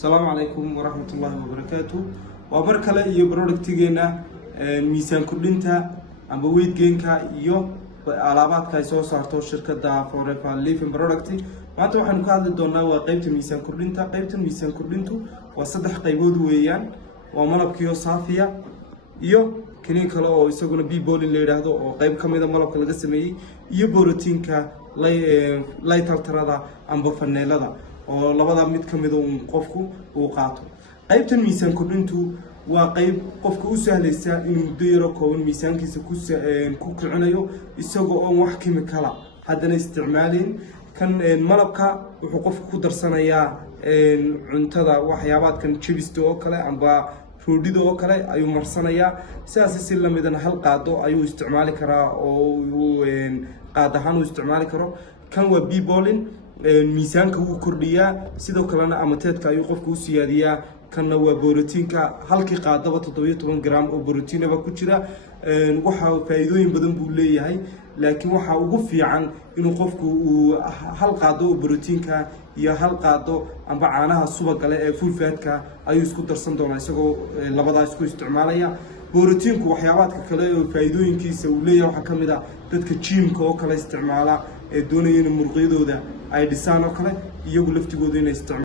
السلام عليكم ورحمة الله وبركاته. وبركة لي برودكت جينا ميزان كلنتا أم بويد جينكا يو علامات كايسو صارتو شركة دا فوريفا ليفين برودكتي ما أنتوا حنقعد الدونا وقيمة ميزان كلنتا قيمة ميزان كلنتو وصدح قيبود ويان وملب كيو صافية يو كنين كلا أو يسوون بي بولين اللي يرهدو أو قيب كمية ملب كلا جسمي يو بروتينكا لاي تلترادا أم بفنيلادا oo labada mid kamid oo qofku uu qaato qaybtan miisaan kordhintu waa qayb qofka u sahlaysa inuu muddo yar oo kooban miisaankiisa ku kicinayo isagoo oo wax kiimikala haddana isticmaalin kan malabka wuxuu qofku ku darsanayaa cuntada waxyaabaadkan jibista oo kale amba roodhida oo kale ayuu marsanayaa sidaas si lamidana hal qaado ayuu isticmaali karaa oo qaad ahaan uu isticmaali karo kan waa bibolin miisaanka uu kordhiyaa sidoo kalena amateedka ayuu qofku u siyaadiyaa kana waa borotiinka halkii qaadaba 17 gram oo borotiin ah ku jira waxa faa'iidooyin badan buu leeyahay laakiin waxa ugu fiican inuu qofku uu hal qaado oo borotiinka iyo hal qaado amba caanaha subaga leh ee full fat-ka ayuu isku darsan doonaa isagoo labadaas isku isticmaalaya borotiinku waxyaabaadka kale oo faa'iidooyinkiisa uu leeyahay waxa kamid ah dadka gym-ka oo kale isticmaala ee doonayeen muruqyadooda ay dhisaan oo kale iyagu laftigooda inay isticmaalaan